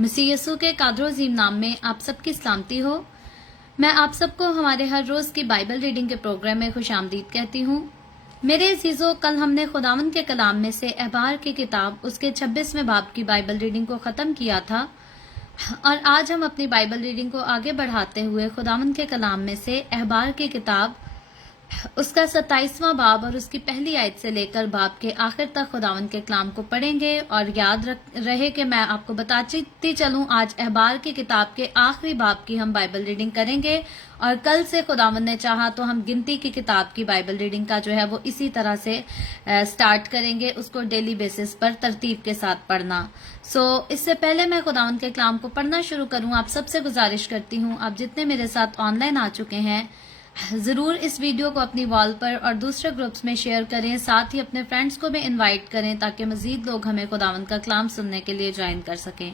मसीह यसू के कादर अजीम नाम में आप सबकी सलामती हो। मैं आप सबको हमारे हर रोज की बाइबल रीडिंग के प्रोग्राम में खुश आमदीद कहती हूँ। मेरे अजीजों, कल हमने खुदावंद के कलाम में से अहबार की किताब उसके 26वें बाब की बाइबल रीडिंग को ख़त्म किया था और आज हम अपनी बाइबल रीडिंग को आगे बढ़ाते हुए खुदावंद के कलाम में से अहबार की किताब उसका 27वां बाब और उसकी पहली आयत से लेकर बाब के आखिर तक खुदावंद के कलाम को पढ़ेंगे। और याद रहे कि मैं आपको बताती चलूं, आज अहबार की किताब के आखिरी बाब की हम बाइबल रीडिंग करेंगे और कल से खुदावंद ने चाहा तो हम गिनती की किताब की बाइबल रीडिंग का जो है वो इसी तरह से स्टार्ट करेंगे, उसको डेली बेसिस पर तरतीब के साथ पढ़ना। इससे पहले मैं खुदावंद के कलाम को पढ़ना शुरू करूं, आप सबसे गुजारिश करती हूं, आप जितने मेरे साथ ऑनलाइन आ चुके हैं जरूर इस वीडियो को अपनी वॉल पर और दूसरे ग्रुप्स में शेयर करें, साथ ही अपने फ्रेंड्स को भी इनवाइट करें ताकि मजीद लोग हमें खुदावंद का कलाम सुनने के लिए ज्वाइन कर सकें।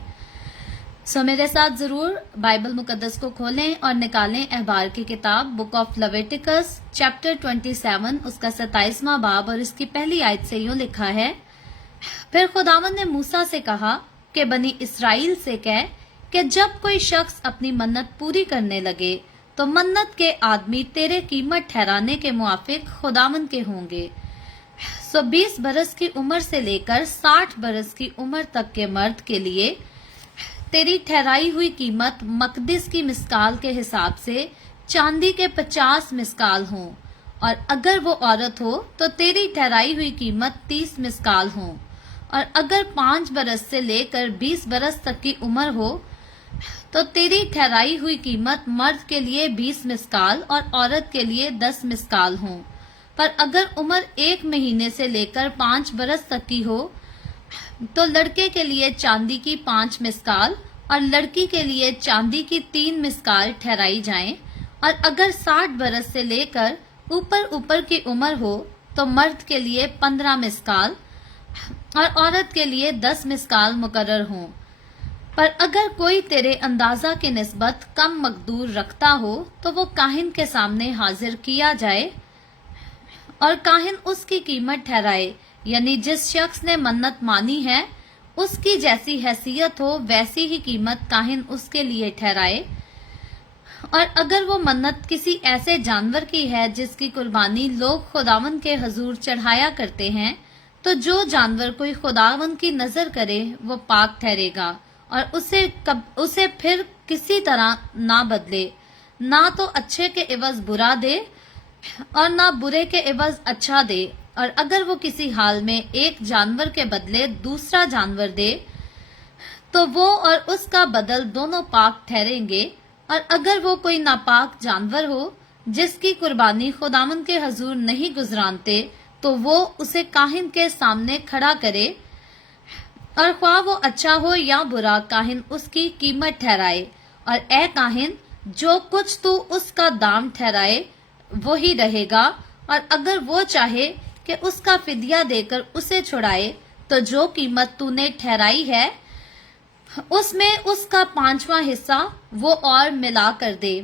मेरे साथ जरूर बाइबल मुकद्दस को खोलें और निकालें अहबार की किताब बुक ऑफ लेविटिकस चैप्टर 27 उसका 27वां बाब और इसकी पहली आयत से यूं लिखा है, फिर खुदावंद ने मूसा से कहा कि बनी इसराइल से कह कि जब कोई शख्स अपनी मन्नत पूरी करने लगे तो मन्नत के आदमी तेरे कीमत ठहराने के मुआफिक खुदावंद के होंगे। 20 बरस की उम्र से लेकर 60 बरस की उम्र तक के मर्द के लिए तेरी ठहराई हुई कीमत मकदिस की मिस्काल के हिसाब से चांदी के 50 मिस्काल हों, और अगर वो औरत हो तो तेरी ठहराई हुई कीमत 30 मिस्काल हों, और अगर 5 बरस से लेकर 20 बरस तक की उम्र हो तो तेरी ठहराई हुई कीमत मर्द के लिए 20 मिस्काल और औरत के लिए 10 मिस्काल हों। पर अगर उम्र 1 महीने से लेकर 5 बरस तक की हो तो लड़के के लिए चांदी की 5 मिस्काल और लड़की के लिए चांदी की 3 मिस्काल ठहराई जाएं, और अगर 60 बरस से लेकर ऊपर की उम्र हो तो मर्द के लिए 15 मिस्काल और औरत के लिए 10 मिस्काल मुकर्रर हों। पर अगर कोई तेरे अंदाजा के निस्बत कम मकदूर रखता हो तो वो काहिन के सामने हाजिर किया जाए और काहिन उसकी कीमत ठहराए, यानी जिस शख्स ने मन्नत मानी है उसकी जैसी हैसियत हो वैसी ही कीमत काहिन उसके लिए ठहराए। और अगर वो मन्नत किसी ऐसे जानवर की है जिसकी कुर्बानी लोग खुदावंद के हजूर चढ़ाया करते हैं, तो जो जानवर कोई खुदावंद की नजर करे वो पाक ठहरेगा और उसे फिर किसी तरह ना बदले, ना तो अच्छे के इवज बुरा दे और ना बुरे के इवज अच्छा दे। और अगर वो किसी हाल में एक जानवर के बदले दूसरा जानवर दे तो वो और उसका बदल दोनों पाक ठहरेंगे। और अगर वो कोई नापाक जानवर हो जिसकी कुर्बानी खुदावंद के हजूर नहीं गुजरानते तो वो उसे काहिन के सामने खड़ा करे, और ख्वाह वो अच्छा हो या बुरा काहिन उसकी कीमत ठहराए। और ए काहिन, जो कुछ तू उसका दाम ठहराए वो ही रहेगा, और अगर वो चाहे कि उसका फिदिया देकर उसे छुड़ाए तो जो कीमत तूने ठहराई है उसमें उसका 5वां हिस्सा वो और मिला कर दे।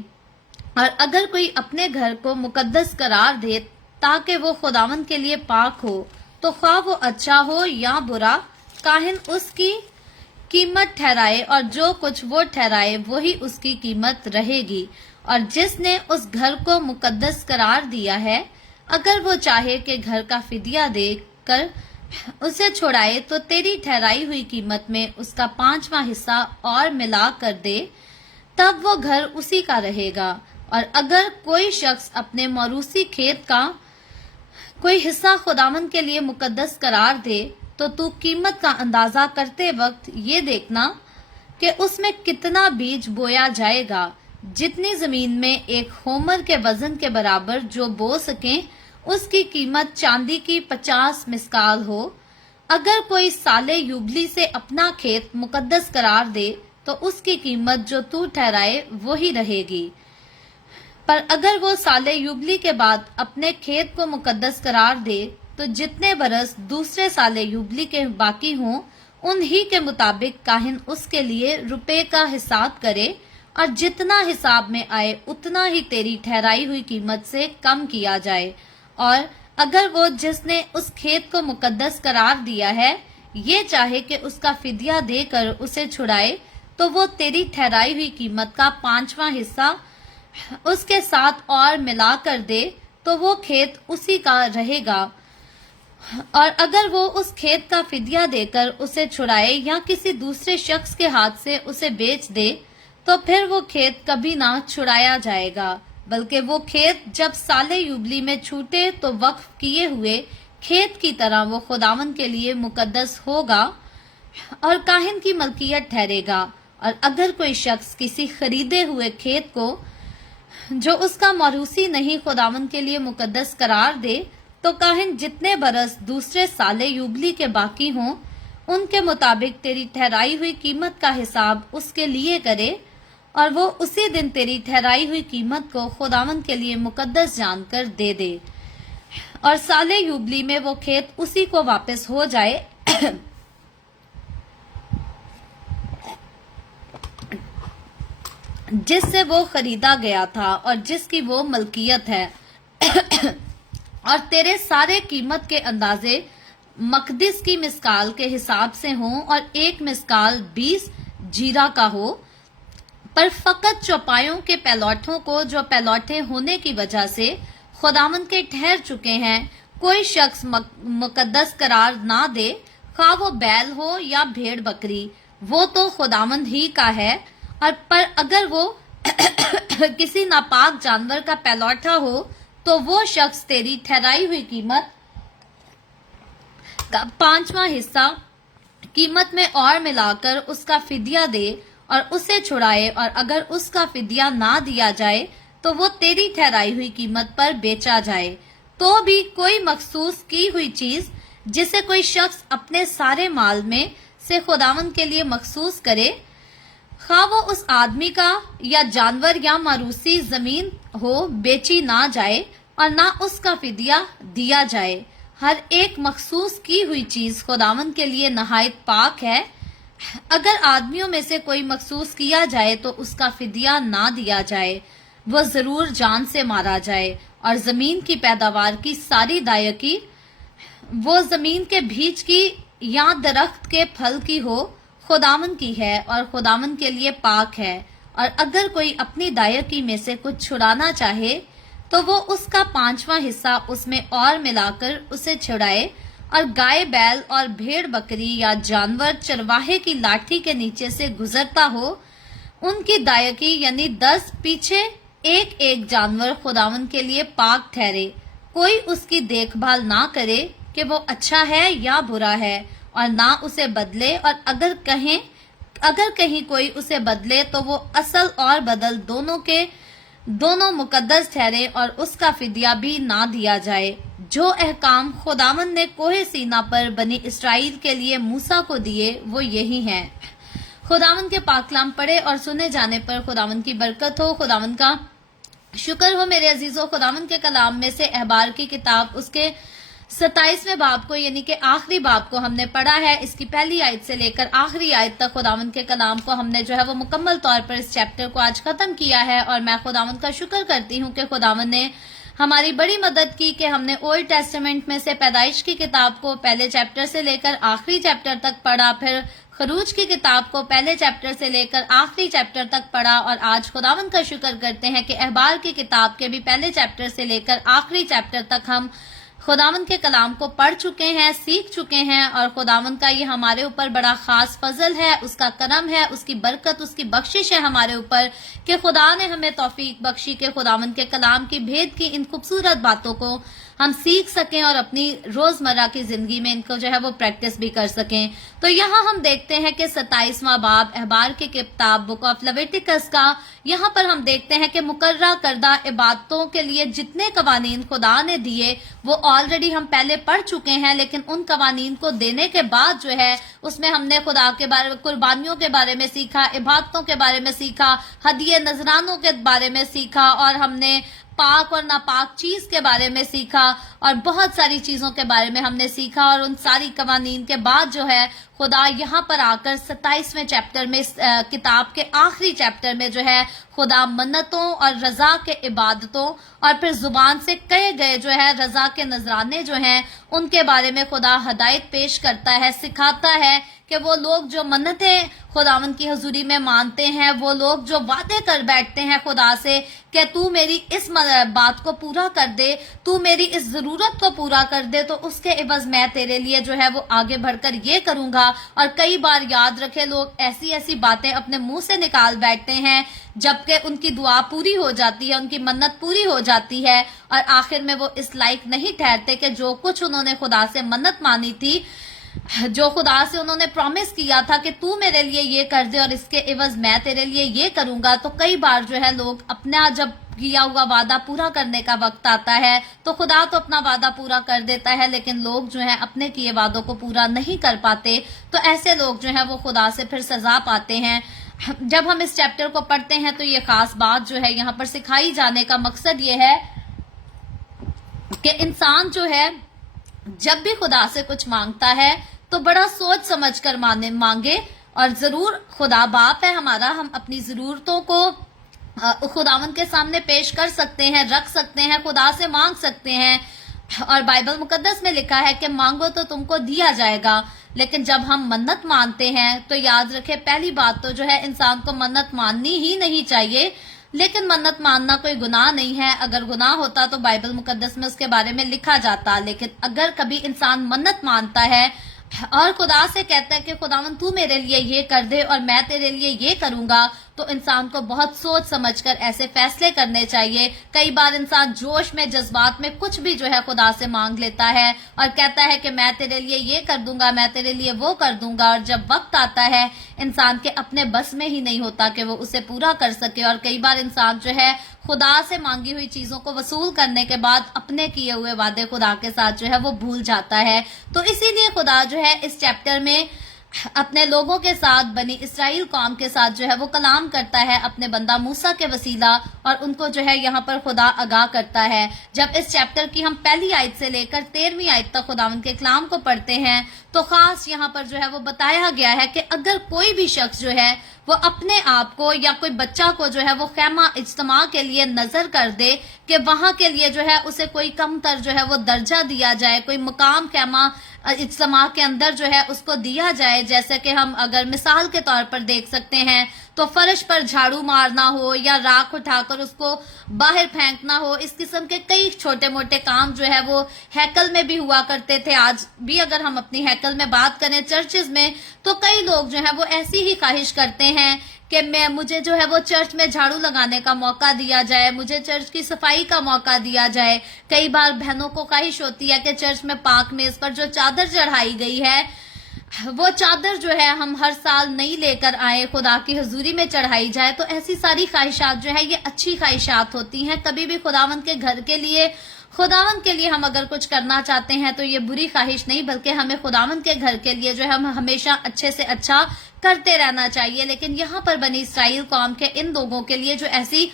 और अगर कोई अपने घर को मुकद्दस करार दे ताकि वो खुदावंद के लिए पाक हो, तो ख्वाह वो अच्छा हो या बुरा काहिन उसकी कीमत ठहराए, और जो कुछ वो ठहराए वही उसकी कीमत रहेगी। और जिसने उस घर को मुकद्दस करार दिया है, अगर वो चाहे कि घर का फिदिया देकर उसे छुड़ाए तो तेरी ठहराई हुई कीमत में उसका 5वां हिस्सा और मिला कर दे, तब वो घर उसी का रहेगा। और अगर कोई शख्स अपने मौरूसी खेत का कोई हिस्सा खुदावंद के लिए मुकद्दस करार दे तो तू कीमत का अंदाजा करते वक्त ये देखना कि उसमें कितना बीज बोया जाएगा। जितनी जमीन में एक होमर के वजन के बराबर जो बो सकें उसकी कीमत चांदी की 50 मिस्काल हो। अगर कोई साले युबली से अपना खेत मुकद्दस करार दे तो उसकी कीमत जो तू ठहराए वो ही रहेगी। पर अगर वो साले युबली के बाद अपने खेत को मुकद्दस करार दे तो जितने बरस दूसरे साले युबली के बाकी हों उन्हीं के मुताबिक काहिन उसके लिए रुपए का हिसाब करे, और जितना हिसाब में आए उतना ही तेरी ठहराई हुई कीमत से कम किया जाए। और अगर वो जिसने उस खेत को मुकद्दस करार दिया है ये चाहे कि उसका फिदिया देकर उसे छुड़ाए تو وہ تیری ٹھہرائی ہوئی قیمت کا 5واں حصہ اس کے ساتھ اور ملا کر دے تو وہ کھیت اسی کا رہے گا، اور اگر وہ اس کھیت کا فدیہ دے کر اسے چھڑائے یا کسی دوسرے شخص کے ہاتھ سے اسے بیچ دے تو پھر وہ کھیت کبھی نہ چھڑایا جائے گا، بلکہ وہ کھیت جب سال یوبلی میں چھوٹے تو وقف کیے ہوئے کھیت کی طرح وہ خداوند کے لیے مقدس ہوگا اور کاہن کی ملکیت ٹھہرے گا۔ اور اگر کوئی شخص کسی خریدے ہوئے کھیت کو جو اس کا موروثی نہیں خداوند کے لیے مقدس قرار دے تو کاہن جتنے برس دوسرے سال یوبلی کے باقی ہوں ان کے مطابق تیری ٹھہرائی ہوئی قیمت کا حساب اس کے لیے کرے، اور وہ اسی دن تیری ٹھہرائی ہوئی قیمت کو خداوند کے لیے مقدس جان کر دے دے، اور سال یوبلی میں وہ کھیت اسی کو واپس ہو جائے جس سے وہ خریدا گیا تھا اور جس کی وہ ملکیت ہے، اور تیرے سارے قیمت کے اندازے مقدس کی مسکال کے حساب سے ہوں، اور ایک مسکال 20 جیرا کا ہو، پر فقط چوپایوں کے پیلوٹوں کو جو پیلوٹے ہونے کی وجہ سے خداوند کے ٹھہر چکے ہیں کوئی شخص مقدس قرار نہ دے، خواہ وہ بیل ہو یا بھیڑ بکری، وہ تو خداوند ہی کا ہے، اور پر اگر وہ کسی ناپاک جانور کا پیلوٹا ہو تو وہ شخص تیری ٹھہرائی ہوئی قیمت کا 5واں حصہ قیمت میں اور ملا کر اس کا فدیہ دے اور اسے چھڑائے، اور اگر اس کا فدیہ نہ دیا جائے تو وہ تیری ٹھہرائی ہوئی قیمت پر بیچا جائے۔ تو بھی کوئی مخصوص کی ہوئی چیز جسے کوئی شخص اپنے سارے مال میں سے خداوند کے لیے مخصوص کرے، خواہ وہ اس آدمی کا یا جانور یا موروثی زمین ہو، بیچی نہ جائے اور نہ اس کا فدیہ دیا جائے۔ ہر ایک مخصوص کی ہوئی چیز خداوند کے لیے نہایت پاک ہے۔ اگر آدمیوں میں سے کوئی مخصوص کیا جائے تو اس کا فدیہ نہ دیا جائے، وہ ضرور جان سے مارا جائے، اور زمین کی پیداوار کی ساری دائیکی، وہ زمین کے بیج کی یا درخت کے پھل کی ہو، خداوند کی ہے اور خداوند کے لیے پاک ہے۔ اور اگر کوئی اپنی دائیکی میں سے کچھ چھڑانا چاہے تو وہ اس کا 5واں حصہ اس میں اور ملا کر اسے چھڑائے، اور گائے بیل اور بھیڑ بکری یا جانور چرواہے کی لاٹھی کے نیچے سے گزرتا ہو، ان کی دائیکی یعنی 10 پیچھے ایک ایک جانور خداوند کے لیے پاک ٹھہرے، کوئی اس کی دیکھ بھال نہ کرے کہ وہ اچھا ہے یا برا ہے، اور نہ اسے بدلے، اور اگر کہیں کوئی اسے بدلے تو وہ اصل اور بدل دونوں مقدس ٹھہرے، اور اس کا فدیہ بھی نہ دیا جائے۔ جو احکام خداوند نے کوہ سینا پر بنی اسرائیل کے لیے موسیٰ کو دیے وہ یہی ہیں۔ خداوند کے پاک کلام پڑھے اور سنے جانے پر خداوند کی برکت ہو۔ خداوند کا شکر ہو میرے عزیزو، خداوند کے کلام میں سے احبار کی کتاب اس کے 27ویں باب کو یعنی کہ آخری باب کو ہم نے پڑھا ہے۔ اس کی پہلی آیت سے لے کر آخری آیت تک خداوند کے کلام کو ہم نے وہ مکمل طور پر اس چیپٹر کو آج ختم کیا ہے، اور میں خداوند کا شکر کرتی ہوں کہ خداوند نے ہماری بڑی مدد کی کہ ہم نے اولڈ ٹیسٹمنٹ میں سے پیدائش کی کتاب کو پہلے چیپٹر سے لے کر آخری چیپٹر تک پڑھا، پھر خروج کی کتاب کو پہلے چیپٹر سے لے کر آخری چیپٹر تک پڑھا، اور آج خداوند کا شکر کرتے ہیں کہ احبار کی کتاب کے بھی پہلے چیپٹر سے لے کر آخری چیپٹر تک ہم خداوند کے کلام کو پڑھ چکے ہیں، سیکھ چکے ہیں، اور خداوند کا یہ ہمارے اوپر بڑا خاص فضل ہے، اس کا کرم ہے، اس کی برکت، اس کی بخشش ہے ہمارے اوپر کہ خدا نے ہمیں توفیق بخشی کہ خداوند کے کلام کی بھید کی ان خوبصورت باتوں کو ہم سیکھ سکیں اور اپنی روزمرہ کی زندگی میں ان کو وہ پریکٹس بھی کر سکیں۔ تو یہاں ہم دیکھتے ہیں کہ 27واں باب احبار کی کتاب بک آف لیویٹیکس کا، یہاں پر ہم دیکھتے ہیں کہ مقررہ کردہ عبادتوں کے لیے جتنے قوانین خدا نے دیے وہ آلریڈی ہم پہلے پڑھ چکے ہیں، لیکن ان قوانین کو دینے کے بعد اس میں ہم نے خدا کے بارے میں، قربانیوں کے بارے میں سیکھا، عبادتوں کے بارے میں سیکھا، ہدیے نذرانوں کے بارے میں سیکھا، اور ہم نے پاک اور ناپاک چیز کے بارے میں سیکھا، اور بہت ساری چیزوں کے بارے میں ہم نے سیکھا، اور ان ساری قوانین کے بعد خدا یہاں پر آ کر 27ویں چیپٹر میں کتاب کے آخری چیپٹر میں خدا منتوں اور رضا کے عبادتوں اور پھر زبان سے کہے گئے رضا کے نذرانے ان کے بارے میں خدا ہدایت پیش کرتا ہے، سکھاتا ہے کہ وہ لوگ جو منتیں خداوند کی حضوری میں مانتے ہیں، وہ لوگ جو وعدے کر بیٹھتے ہیں خدا سے کہ تو میری اس بات کو پورا کر دے، تو میری اس ضرورت کو پورا کر دے، تو اس کے عوض میں تیرے لیے جو ہے وہ آگے بڑھ کر یہ کروں گا۔ اور کئی بار یاد رکھے لوگ ایسی ایسی باتیں اپنے منہ سے نکال بیٹھتے ہیں جبکہ ان کی دعا پوری ہو جاتی ہے، ان کی منت پوری ہو جاتی ہے، اور آخر میں وہ اس لائق نہیں ٹھہرتے کہ جو کچھ انہوں نے خدا سے منت مانی تھی، جو خدا سے انہوں نے پرومس کیا تھا کہ تو میرے لیے یہ کر دے اور اس کے عوض میں تیرے لیے یہ کروں گا، تو کئی بار جو ہے لوگ اپنا جب کیا ہوا وعدہ پورا کرنے کا وقت آتا ہے تو خدا تو اپنا وعدہ پورا کر دیتا ہے، لیکن لوگ جو ہے اپنے کیے وعدوں کو پورا نہیں کر پاتے، تو ایسے لوگ جو ہے وہ خدا سے پھر سزا پاتے ہیں۔ جب ہم اس چیپٹر کو پڑھتے ہیں تو یہ خاص بات جو ہے یہاں پر سکھائی جانے کا مقصد یہ ہے کہ انسان جو ہے جب بھی خدا سے کچھ مانگتا ہے تو بڑا سوچ سمجھ کر مانگے، اور ضرور خدا باپ ہے ہمارا، ہم اپنی ضرورتوں کو خداوند کے سامنے پیش کر سکتے ہیں، رکھ سکتے ہیں، خدا سے مانگ سکتے ہیں، اور بائبل مقدس میں لکھا ہے کہ مانگو تو تم کو دیا جائے گا۔ لیکن جب ہم منت مانتے ہیں تو یاد رکھے پہلی بات تو جو ہے انسان کو منت ماننی ہی نہیں چاہیے، لیکن منت ماننا کوئی گناہ نہیں ہے، اگر گناہ ہوتا تو بائبل مقدس میں اس کے بارے میں لکھا جاتا، لیکن اگر کبھی انسان منت مانتا ہے اور خدا سے کہتا ہے کہ خداوند تو میرے لیے یہ کر دے اور میں تیرے لیے یہ کروں گا، تو انسان کو بہت سوچ سمجھ کر ایسے فیصلے کرنے چاہیے۔ کئی بار انسان جوش میں جذبات میں کچھ بھی جو ہے خدا سے مانگ لیتا ہے اور کہتا ہے کہ میں تیرے لیے یہ کر دوں گا، میں تیرے لیے وہ کر دوں گا، اور جب وقت آتا ہے انسان کے اپنے بس میں ہی نہیں ہوتا کہ وہ اسے پورا کر سکے، اور کئی بار انسان جو ہے خدا سے مانگی ہوئی چیزوں کو وصول کرنے کے بعد اپنے کیے ہوئے وعدے خدا کے ساتھ جو ہے وہ بھول جاتا ہے۔ تو اسی لیے خدا جو ہے اس چیپٹر میں اپنے لوگوں کے ساتھ، بنی اسرائیل قوم کے ساتھ جو ہے وہ کلام کرتا ہے اپنے بندہ موسیٰ کے وسیلہ، اور ان کو جو ہے یہاں پر خدا آگاہ کرتا ہے۔ جب اس چیپٹر کی ہم پہلی آیت سے لے کر 13ویں آیت تک خداوند کے کلام کو پڑھتے ہیں تو خاص یہاں پر جو ہے وہ بتایا گیا ہے کہ اگر کوئی بھی شخص جو ہے وہ اپنے آپ کو یا کوئی بچہ کو جو ہے وہ خیمہ اجتماع کے لیے نظر کر دے کہ وہاں کے لیے جو ہے اسے کوئی کم تر جو ہے وہ درجہ دیا جائے، کوئی مقام خیمہ اجتماع کے اندر جو ہے اس کو دیا جائے، جیسے کہ ہم اگر مثال کے طور پر دیکھ سکتے ہیں تو فرش پر جھاڑو مارنا ہو یا راکھ اٹھا کر اس کو باہر پھینکنا ہو، اس قسم کے کئی چھوٹے موٹے کام جو ہے وہ ہیکل میں بھی ہوا کرتے تھے۔ آج بھی اگر ہم اپنی ہیکل میں بات کریں چرچز میں تو کئی لوگ جو ہیں وہ ایسی ہی خواہش کرتے ہیں کہ مجھے جو ہے وہ چرچ میں جھاڑو لگانے کا موقع دیا جائے، مجھے چرچ کی صفائی کا موقع دیا جائے۔ کئی بار بہنوں کو خواہش ہوتی ہے کہ چرچ میں پاک میز پر جو چادر چڑھائی گئی ہے وہ چادر جو ہے ہم ہر سال نئی لے کر آئے، خدا کی حضوری میں چڑھائی جائے۔ تو ایسی ساری خواہشات جو ہے یہ اچھی خواہشات ہوتی ہیں، کبھی بھی خداوند کے گھر کے لیے، خداوند کے لیے ہم اگر کچھ کرنا چاہتے ہیں تو یہ بری خواہش نہیں، بلکہ ہمیں خداوند کے گھر کے لیے جو ہے ہم ہمیشہ اچھے سے اچھا کرتے رہنا چاہیے۔ لیکن یہاں پر بنی اسرائیل قوم کے ان لوگوں کے لیے جو ایسی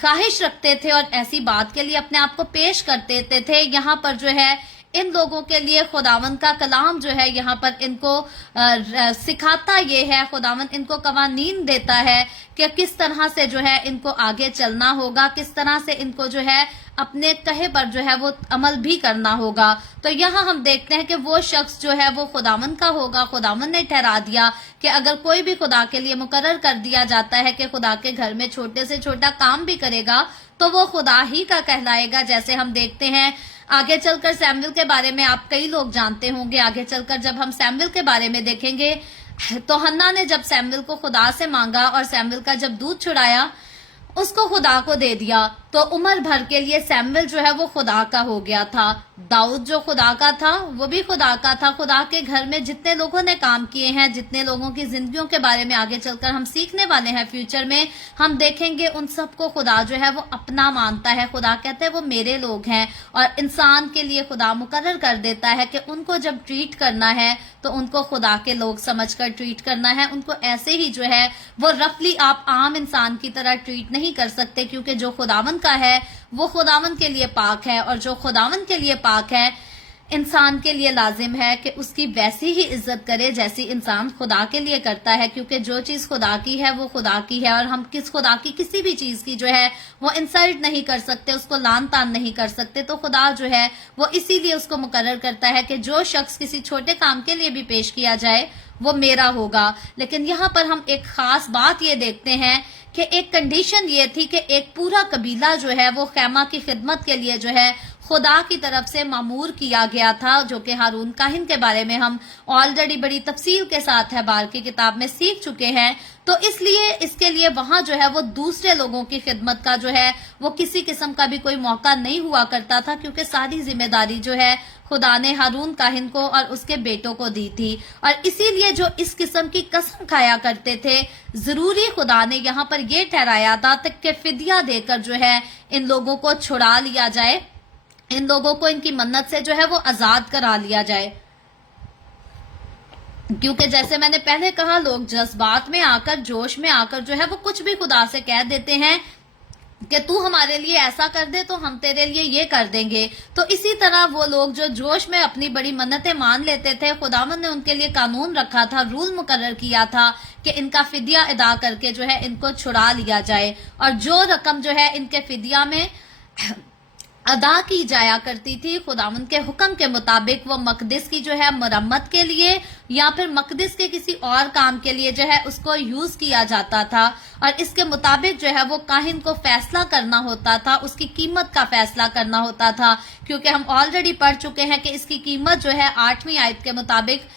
خواہش رکھتے تھے اور ایسی بات کے لیے اپنے آپ کو پیش کرتے تھے، یہاں پر جو ہے ان لوگوں کے لیے خداوند کا کلام جو ہے یہاں پر ان کو سکھاتا یہ ہے، خداوند ان کو قوانین دیتا ہے کہ کس طرح سے جو ہے ان کو آگے چلنا ہوگا، کس طرح سے ان کو جو ہے اپنے کہے پر جو ہے وہ عمل بھی کرنا ہوگا۔ تو یہاں ہم دیکھتے ہیں کہ وہ شخص جو ہے وہ خداوند کا ہوگا، خداوند نے ٹھہرا دیا کہ اگر کوئی بھی خدا کے لیے مقرر کر دیا جاتا ہے کہ خدا کے گھر میں چھوٹے سے چھوٹا کام بھی کرے گا تو وہ خدا ہی کا کہلائے گا۔ جیسے ہم دیکھتے ہیں آگے چل کر سیموئیل کے بارے میں آپ کئی لوگ جانتے ہوں گے، آگے چل کر جب ہم سیموئیل کے بارے میں دیکھیں گے تو حنا نے جب سیموئیل کو خدا سے مانگا اور سیموئیل کا جب دودھ چھڑایا اس کو خدا کو دے دیا تو عمر بھر کے لیے سیموئیل جو ہے وہ خدا کا ہو گیا تھا۔ داؤد جو خدا کا تھا وہ بھی خدا کا تھا۔ خدا کے گھر میں جتنے لوگوں نے کام کیے ہیں، جتنے لوگوں کی زندگیوں کے بارے میں آگے چل کر ہم سیکھنے والے ہیں، فیوچر میں ہم دیکھیں گے ان سب کو خدا جو ہے وہ اپنا مانتا ہے۔ خدا کہتا ہے وہ میرے لوگ ہیں، اور انسان کے لیے خدا مقرر کر دیتا ہے کہ ان کو جب ٹریٹ کرنا ہے تو ان کو خدا کے لوگ سمجھ کر ٹریٹ کرنا ہے، ان کو ایسے ہی جو ہے وہ رفلی آپ عام انسان کی طرح ٹریٹ نہیں کر سکتے، کیونکہ جو خداوند کا ہے وہ خداوند کے لیے پاک ہے، اور جو خداوند کے لیے پاک ہے انسان کے لیے لازم ہے کہ اس کی ویسی ہی عزت کرے جیسی انسان خدا کے لیے کرتا ہے، کیونکہ جو چیز خدا کی ہے وہ خدا کی ہے، اور ہم خدا کی کسی بھی چیز کی جو ہے وہ انسلٹ نہیں کر سکتے، اس کو لان تان نہیں کر سکتے۔ تو خدا جو ہے وہ اسی لیے اس کو مقرر کرتا ہے کہ جو شخص کسی چھوٹے کام کے لیے بھی پیش کیا جائے وہ میرا ہوگا. لیکن یہاں پر ہم ایک خاص بات یہ دیکھتے ہیں کہ ایک کنڈیشن یہ تھی کہ ایک پورا قبیلہ جو ہے وہ خیمہ کی خدمت کے لیے جو ہے خدا کی طرف سے مامور کیا گیا تھا، جو کہ ہارون کاہن کے بارے میں ہم آلریڈی بڑی تفصیل کے ساتھ احبار کی کتاب میں سیکھ چکے ہیں. تو اس لیے اس کے لیے وہاں جو ہے وہ دوسرے لوگوں کی خدمت کا جو ہے وہ کسی قسم کا بھی کوئی موقع نہیں ہوا کرتا تھا، کیونکہ ساری ذمہ داری جو ہے خدا نے ہارون کاہن کو اور اس کے بیٹوں کو دی تھی. اور اسی لیے جو اس قسم کی قسم کھایا کرتے تھے، ضروری خدا نے یہاں پر یہ ٹھہرایا تھا کہ فدیہ دے کر جو ہے ان لوگوں کو چھڑا لیا جائے، ان لوگوں کو ان کی منت سے جو ہے وہ آزاد کرا لیا جائے. کیونکہ جیسے میں نے پہلے کہا، لوگ جذبات میں آ کر، جوش میں آ کر جو ہے وہ کچھ بھی خدا سے کہہ دیتے ہیں کہ تو ہمارے لیے ایسا کر دے تو ہم تیرے لیے یہ کر دیں گے. تو اسی طرح وہ لوگ جو جوش میں اپنی بڑی منتیں مان لیتے تھے، خداوند نے ان کے لیے قانون رکھا تھا، رول مقرر کیا تھا کہ ان کا فدیہ ادا کر کے جو ہے ان کو چھڑا لیا جائے. اور جو رقم جو ہے ان کے فدیہ میں ادا کی جایا کرتی تھی، خداوند کے حکم کے مطابق وہ مقدس کی جو ہے مرمت کے لیے یا پھر مقدس کے کسی اور کام کے لیے جو ہے اس کو یوز کیا جاتا تھا. اور اس کے مطابق جو ہے وہ کاہن کو فیصلہ کرنا ہوتا تھا، اس کی قیمت کا فیصلہ کرنا ہوتا تھا. کیونکہ ہم آلریڈی پڑھ چکے ہیں کہ اس کی قیمت جو ہے 8ویں آیت کے مطابق،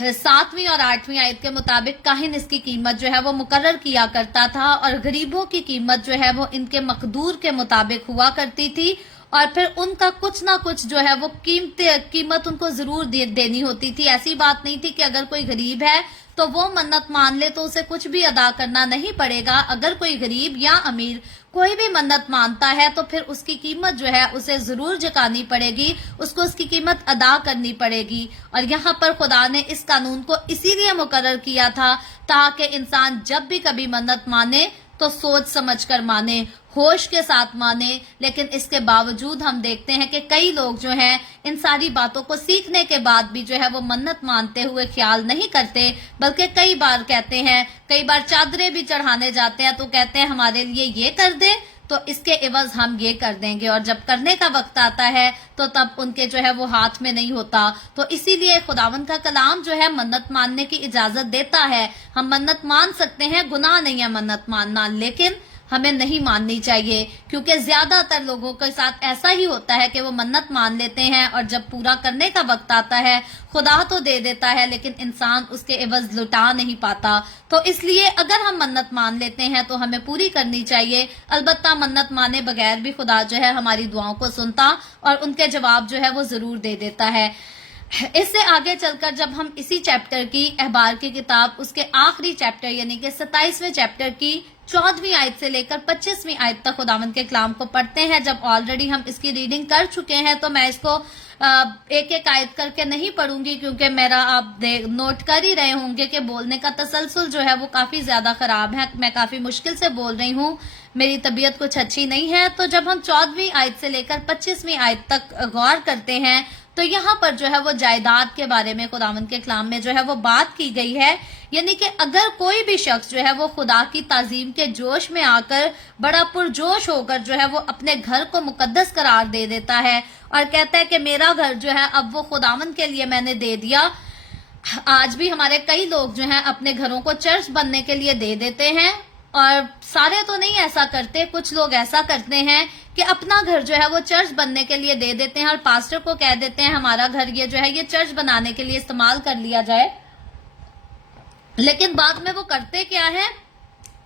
7ویں اور 8ویں آیت کے مطابق کاہن اس کی قیمت جو ہے وہ مقرر کیا کرتا تھا. اور غریبوں کی قیمت جو ہے وہ ان کے مقدور کے مطابق ہوا کرتی تھی. اور پھر ان کا کچھ نہ کچھ جو ہے وہ قیمت ان کو ضرور دینی ہوتی تھی. ایسی بات نہیں تھی کہ اگر کوئی غریب ہے تو وہ منت مان لے تو اسے کچھ بھی ادا کرنا نہیں پڑے گا. اگر کوئی غریب یا امیر کوئی بھی منت مانتا ہے تو پھر اس کی قیمت جو ہے اسے ضرور چکانی پڑے گی، اس کو اس کی قیمت ادا کرنی پڑے گی. اور یہاں پر خدا نے اس قانون کو اسی لیے مقرر کیا تھا تاکہ انسان جب بھی کبھی منت مانے تو سوچ سمجھ کر مانے، ہوش کے ساتھ مانے. لیکن اس کے باوجود ہم دیکھتے ہیں کہ کئی لوگ جو ہیں ان ساری باتوں کو سیکھنے کے بعد بھی جو ہے وہ منت مانتے ہوئے خیال نہیں کرتے، بلکہ کئی بار کہتے ہیں، کئی بار چادریں بھی چڑھانے جاتے ہیں تو کہتے ہیں ہمارے لیے یہ کر دے تو اس کے عوض ہم یہ کر دیں گے. اور جب کرنے کا وقت آتا ہے تو تب ان کے جو ہے وہ ہاتھ میں نہیں ہوتا. تو اسی لیے خداوند کا کلام جو ہے منت ماننے کی اجازت دیتا ہے. ہم منت مان سکتے ہیں، گناہ نہیں ہے منت ماننا، لیکن ہمیں نہیں ماننی چاہیے. کیونکہ زیادہ تر لوگوں کے ساتھ ایسا ہی ہوتا ہے کہ وہ منت مان لیتے ہیں اور جب پورا کرنے کا وقت آتا ہے خدا تو دے دیتا ہے لیکن انسان اس کے عوض لٹا نہیں پاتا. تو اس لیے اگر ہم منت مان لیتے ہیں تو ہمیں پوری کرنی چاہیے. البتہ منت مانے بغیر بھی خدا جو ہے ہماری دعاؤں کو سنتا اور ان کے جواب جو ہے وہ ضرور دے دیتا ہے. اس سے آگے چل کر جب ہم اسی چیپٹر کی، احبار کی کتاب، اس کے آخری چیپٹر یعنی کہ 27ویں چیپٹر کی 14ویں آیت سے لے کر 25ویں آیت تک خداوند کے کلام کو پڑھتے ہیں، جب آلریڈی ہم اس کی ریڈنگ کر چکے ہیں تو میں اس کو ایک ایک آیت کر کے نہیں پڑھوں گی، کیونکہ میرا آپ نوٹ کر ہی رہے ہوں گے کہ بولنے کا تسلسل جو ہے وہ کافی زیادہ خراب ہے. میں کافی مشکل سے بول رہی ہوں، میری طبیعت کچھ اچھی نہیں ہے. تو جب ہم 14ویں آیت سے لے کر 25ویں آیت تک غور کرتے ہیں تو یہاں پر جو ہے وہ جائیداد کے بارے میں خداوند کے کلام میں جو ہے وہ بات کی گئی ہے. یعنی کہ اگر کوئی بھی شخص جو ہے وہ خدا کی تعظیم کے جوش میں آ کر بڑا پرجوش ہو کر جو ہے وہ اپنے گھر کو مقدس قرار دے دیتا ہے اور کہتا ہے کہ میرا گھر جو ہے اب وہ خداوند کے لیے میں نے دے دیا. آج بھی ہمارے کئی لوگ جو ہیں اپنے گھروں کو چرچ بننے کے لیے دے دیتے ہیں، اور سارے تو نہیں ایسا کرتے، کچھ لوگ ایسا کرتے ہیں کہ اپنا گھر جو ہے وہ چرچ بننے کے لیے دے دیتے ہیں اور پاسٹر کو کہہ دیتے ہیں ہمارا گھر یہ جو ہے یہ چرچ بنانے کے لیے استعمال کر لیا جائے. لیکن بعد میں وہ کرتے کیا ہے؟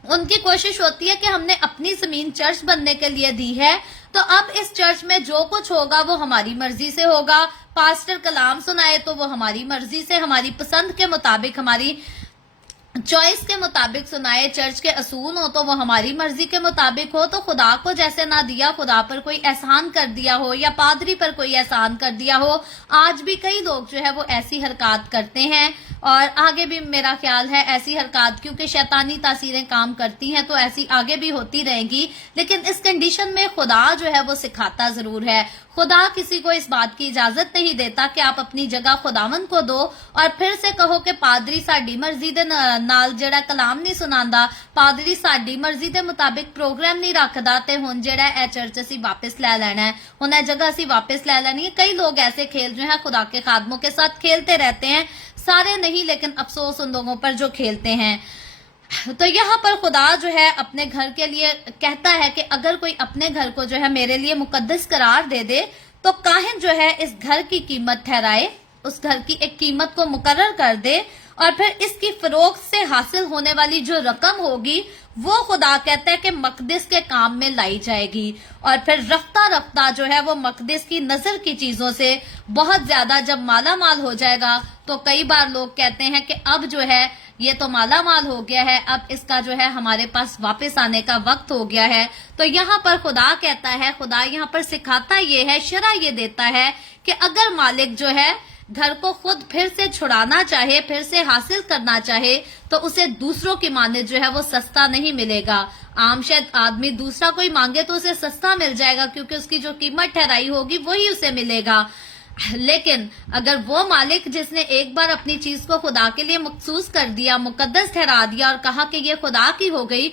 ان کی کوشش ہوتی ہے کہ ہم نے اپنی زمین چرچ بننے کے لیے دی ہے تو اب اس چرچ میں جو کچھ ہوگا وہ ہماری مرضی سے ہوگا. پاسٹر کلام سنائے تو وہ ہماری مرضی سے، ہماری پسند کے مطابق، ہماری چوائس کے مطابق سنائے. چرچ کے اصول ہو تو وہ ہماری مرضی کے مطابق ہو. تو خدا کو جیسے نہ دیا، خدا پر کوئی احسان کر دیا ہو یا پادری پر کوئی احسان کر دیا ہو. آج بھی کئی لوگ جو ہے وہ ایسی حرکات کرتے ہیں اور آگے بھی میرا خیال ہے ایسی حرکات، کیونکہ شیطانی تاثیریں کام کرتی ہیں تو ایسی آگے بھی ہوتی رہیں گی. لیکن اس کنڈیشن میں خدا جو ہے وہ سکھاتا ضرور ہے. خدا کسی کو اس بات کی اجازت نہیں دیتا کہ آپ اپنی جگہ خداوند کو دو اور پھر سے کہو کہ پادری ساڈی مرضی دے نال جڑا کلام نہیں سناندا، پادری ساڈی مرضی دے مطابق پروگرام نہیں رکھدا تے ہن جڑا اے چرچ اسی واپس لے لینا ہے، ہن اے جگہ اسی واپس لے لینی ہے. کئی لوگ ایسے کھیل جو ہیں خدا کے خادموں کے ساتھ کھیلتے رہتے ہیں. सारे नहीं, लेकिन अफसोस उन लोगों पर जो खेलते हैं। तो यहाँ पर खुदा जो है अपने घर के लिए कहता है कि अगर कोई अपने घर को जो है मेरे लिए मुकद्दस करार दे दे तो काहिन जो है इस घर की कीमत ठहराए, उस घर की एक कीमत को मुकर्रर कर दे और फिर इसकी फरोख्त से हासिल होने वाली जो रकम होगी वो खुदा कहता है कि मकदिस के काम में लाई जाएगी। और फिर रफ्ता रफ्ता जो है वो मकदिस की नजर की चीजों से बहुत ज्यादा जब माला माल हो जाएगा तो कई बार लोग कहते हैं कि अब जो है ये तो माला माल हो गया है, अब इसका जो है हमारे पास वापस आने का वक्त हो गया है। तो यहाँ पर खुदा कहता है, खुदा यहाँ पर सिखाता ये है, शरा ये देता है कि अगर मालिक जो है घर को खुद फिर से छुड़ाना चाहे, फिर से हासिल करना चाहे, तो उसे दूसरों की माने जो है वो सस्ता नहीं मिलेगा। आम शायद आदमी दूसरा कोई मांगे तो उसे सस्ता मिल जाएगा क्योंकि उसकी जो कीमत ठहराई होगी वही उसे मिलेगा। लेकिन अगर वो मालिक जिसने एक बार अपनी चीज को खुदा के लिए मखसूस कर दिया, मुकद्दस ठहरा दिया और कहा कि ये खुदा की हो गई,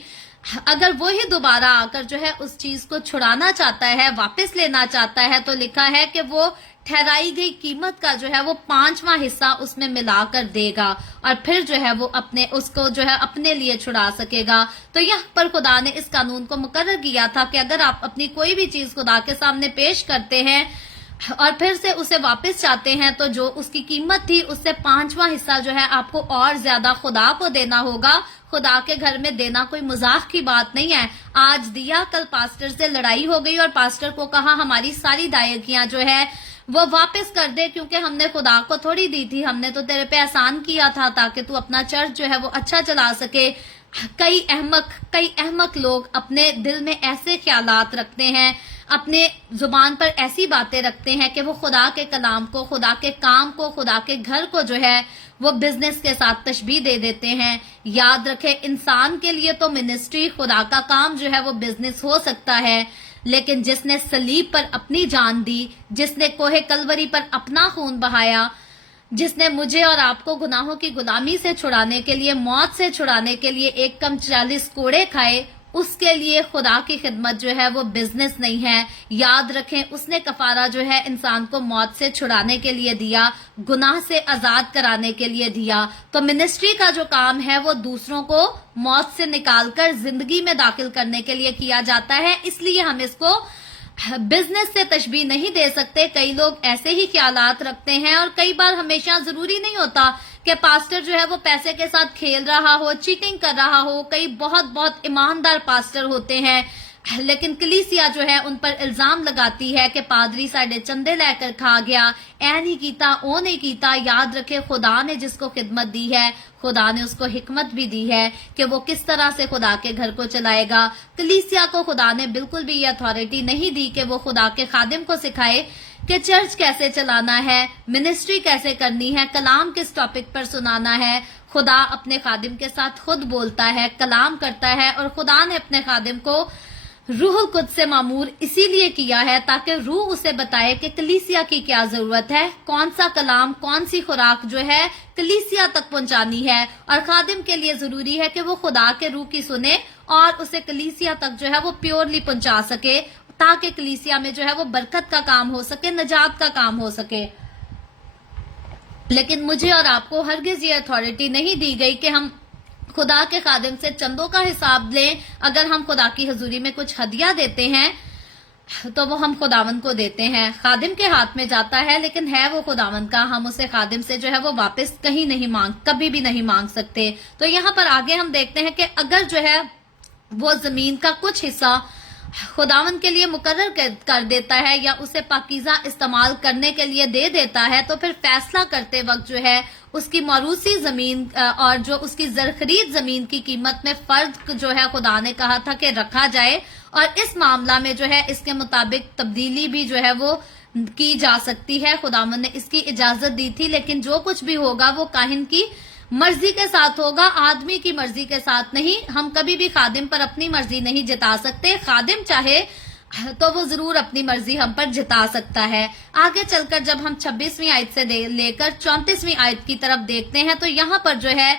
अगर वो ही दोबारा आकर जो है उस चीज को छुड़ाना चाहता है, वापस लेना चाहता है, तो लिखा है कि वो ठहराई गई कीमत का जो है वो 5वां हिस्सा उसमें मिलाकर देगा और फिर जो है वो अपने उसको जो है अपने लिए छुड़ा सकेगा। तो यहाँ पर खुदा ने इस कानून को मुकर्रर किया था कि अगर आप अपनी कोई भी चीज खुदा के सामने पेश करते हैं और फिर से उसे वापस चाहते हैं तो जो उसकी कीमत थी उससे 5वां हिस्सा जो है आपको और ज्यादा खुदा को देना होगा। खुदा के घर में देना कोई मजाक की बात नहीं है। आज दिया, कल पास्टर से लड़ाई हो गई और पास्टर को कहा हमारी सारी दायगियां जो है वो वापस कर दे क्योंकि हमने खुदा को थोड़ी दी थी, हमने तो तेरे पे एहसान किया था ताकि तू अपना चर्च जो है वो अच्छा चला सके। कई अहमक लोग अपने दिल में ऐसे ख्यालात रखते हैं, अपने जुबान पर ऐसी बातें रखते हैं कि वो खुदा के कलाम को, खुदा के काम को, खुदा के घर को जो है वो बिजनेस के साथ तशबीह दे देते हैं। याद रखें, इंसान के लिए तो मिनिस्ट्री, खुदा का काम जो है वो बिजनेस हो सकता है, लेकिन जिसने सलीब पर अपनी जान दी, जिसने कोहे कलवरी पर अपना खून बहाया, जिसने मुझे और आपको गुनाहों की गुलामी से छुड़ाने के लिए, मौत से छुड़ाने के लिए 1 कम 40 कोड़े खाए, उसके लिए खुदा की खिदमत जो है वो बिजनेस नहीं है। याद रखें, उसने कफारा जो है इंसान को मौत से छुड़ाने के लिए दिया, गुनाह से आजाद कराने के लिए दिया। तो मिनिस्ट्री का जो काम है वो दूसरों को मौत से निकालकर जिंदगी में दाखिल करने के लिए किया जाता है, इसलिए हम इसको बिजनेस से तशबीह नहीं दे सकते। कई लोग ऐसे ही ख्यालात रखते हैं और कई बार हमेशा जरूरी नहीं होता कि पास्टर जो है वो पैसे के साथ खेल रहा हो, चीटिंग कर रहा हो। कई बहुत ईमानदार पास्टर होते हैं, लेकिन कलीसिया जो है उन पर इल्जाम लगाती है कि पादरी साडे चंदे लेकर खा गया, ऐ नहीं कीता, ओ नहीं कीता। याद रखे, खुदा ने जिसको खिदमत दी है, खुदा ने उसको हिकमत भी दी है कि वो किस तरह से खुदा के घर को चलाएगा। कलीसिया को खुदा ने बिल्कुल भी ये अथॉरिटी नहीं दी कि वो खुदा के खादिम को सिखाए कि चर्च कैसे चलाना है, मिनिस्ट्री कैसे करनी है, कलाम किस टॉपिक पर सुनाना है। खुदा अपने खादिम के साथ खुद बोलता है, कलाम करता है और खुदा ने अपने खादिम को रूहुल कुद्स से मामूर इसीलिए किया है ताकि रूह उसे बताए कि कलीसिया की क्या जरूरत है, कौन सा कलाम, कौन सी खुराक जो है कलीसिया तक पहुंचानी है। और खादिम के लिए जरूरी है कि वो खुदा के रूह की सुने और उसे कलीसिया तक जो है वो प्योरली पहुंचा सके, ताकि कलीसिया में जो है वो बरकत का काम हो सके, नजात का काम हो सके। लेकिन मुझे और आपको हरगिज ये अथॉरिटी नहीं दी गई कि हम खुदा के खादिम से चंदों का हिसाब लें। अगर हम खुदा की हजूरी में कुछ हदिया देते हैं तो वो हम खुदावन को देते हैं, खादिम के हाथ में जाता है, लेकिन है वो खुदावन का। हम उसे खादिम से जो है वो वापस कहीं नहीं कभी भी नहीं मांग सकते। तो यहाँ पर आगे हम देखते हैं कि अगर जो है वो जमीन का कुछ हिस्सा खुदावन के लिए मुकर्रर कर देता है या उसे पाकीज़ा इस्तेमाल करने के लिए दे देता है, तो फिर फैसला करते वक्त जो है उसकी मौरूसी जमीन और जो उसकी जरखरीद जमीन की कीमत में फर्क जो है खुदा ने कहा था कि रखा जाए। और इस मामला में जो है इसके मुताबिक तब्दीली भी जो है वो की जा सकती है, खुदावन ने इसकी इजाजत दी थी। लेकिन जो कुछ भी होगा वो काहिन की मर्जी के साथ होगा, आदमी की मर्जी के साथ नहीं। हम कभी भी खादिम पर अपनी मर्जी नहीं जता सकते। खादिम चाहे तो वो जरूर अपनी मर्जी हम पर जिता सकता है। आगे चलकर जब हम 26वीं आयत से लेकर 34वीं आयत की तरफ देखते हैं तो यहाँ पर जो है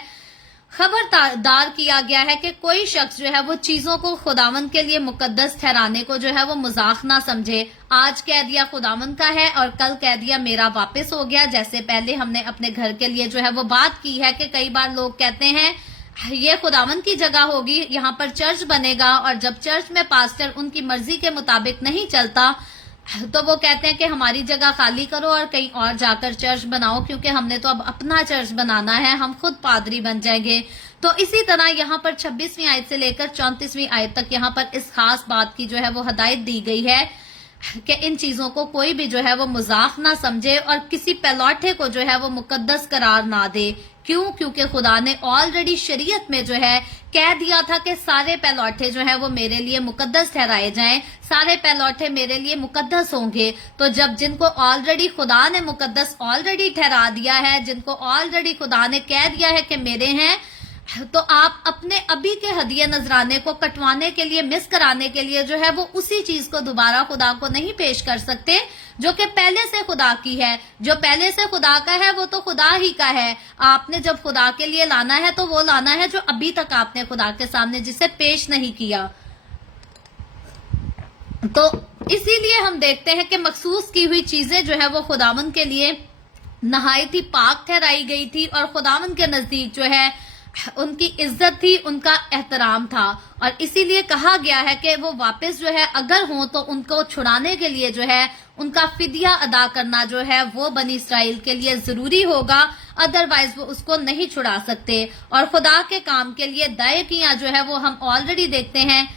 खबरदार किया गया है कि कोई शख्स जो है वो चीजों को खुदावंद के लिए मुकद्दस ठहराने को जो है वो मजाक ना समझे। आज कह दिया खुदावंद का है और कल कह दिया मेरा वापस हो गया। जैसे पहले हमने अपने घर के लिए जो है वो बात की है कि कई बार लोग कहते हैं ये खुदावंद की जगह होगी, यहाँ पर चर्च बनेगा, और जब चर्च में पास्टर उनकी मर्जी के मुताबिक नहीं चलता तो वो कहते हैं कि हमारी जगह खाली करो और कहीं और जाकर चर्च बनाओ, क्योंकि हमने तो अब अपना चर्च बनाना है, हम खुद पादरी बन जाएंगे। तो इसी तरह यहाँ पर 26वीं आयत से लेकर 34वीं आयत तक यहाँ पर इस खास बात की जो है वो हदायत दी गई है कि इन चीजों को कोई भी जो है वो मजाक ना समझे और किसी पैलौठे को जो है वो मुकद्दस करार ना दे। क्यों? क्योंकि खुदा ने ऑलरेडी शरीयत में जो है कह दिया था कि सारे पैलौठे जो है वो मेरे लिए मुकद्दस ठहराए जाएं, सारे पैलौठे मेरे लिए मुकद्दस होंगे। तो जब जिनको ऑलरेडी खुदा ने मुकद्दस ऑलरेडी ठहरा दिया है, जिनको ऑलरेडी खुदा ने कह दिया है कि मेरे हैं, तो आप अपने अभी के हदिये नजराने को कटवाने के लिए, मिस कराने के लिए जो है वो उसी चीज को दोबारा खुदा को नहीं पेश कर सकते जो कि पहले से खुदा की है। जो पहले से खुदा का है वो तो खुदा ही का है। आपने जब खुदा के लिए लाना है तो वो लाना है जो अभी तक आपने खुदा के सामने जिसे पेश नहीं किया। तो इसीलिए हम देखते हैं कि मखसूस की हुई चीजें जो है वो खुदावंद के लिए नहायत ही पाक ठहराई गई थी और खुदावंद के नजदीक जो है उनकी इज्जत थी, उनका एहतराम था। और इसीलिए कहा गया है कि वो वापस जो है अगर हो तो उनको छुड़ाने के लिए जो है उनका फिदिया अदा करना जो है वो बनी इसराइल के लिए जरूरी होगा, अदरवाइज वो उसको नहीं छुड़ा सकते। और खुदा के काम के लिए दायकियां जो है वो हम ऑलरेडी देखते हैं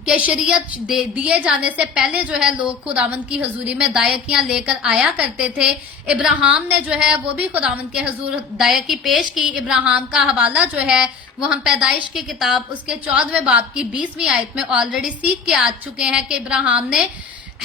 कि शरीयत दिए जाने से पहले जो है लोग खुदावंद की हजूरी में दायकियां लेकर आया करते थे। इब्राहिम ने जो है वो भी खुदावंद के हजूर दायकी पेश की। इब्राहिम का हवाला जो है वो हम पैदाइश की किताब उसके 14वें बाब की 20वीं आयत में ऑलरेडी सीख के आ चुके हैं कि इब्राहिम ने,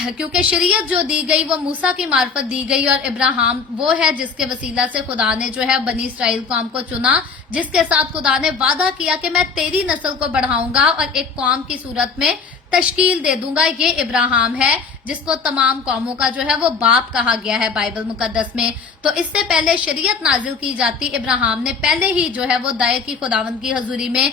क्योंकि शरीयत जो दी गई वो मूसा की मार्फत दी गई और इब्राहिम वो है जिसके वसीला से खुदा ने जो है बनी इसराइल कौम को चुना, जिसके साथ खुदा ने वादा किया कि मैं तेरी नस्ल को बढ़ाऊंगा और एक कौम की सूरत में तश्कील दे दूंगा। ये इब्राहिम है जिसको तमाम कौमों का जो है वो बाप कहा गया है बाइबल मुकद्दस में। तो इससे पहले शरीयत नाजिल की जाती, इब्राहिम ने पहले ही जो है वो दायकी खुदावंद की हजूरी में